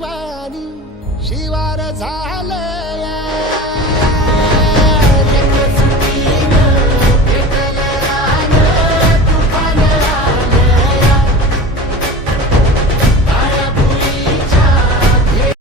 वाणी शिवार झालं.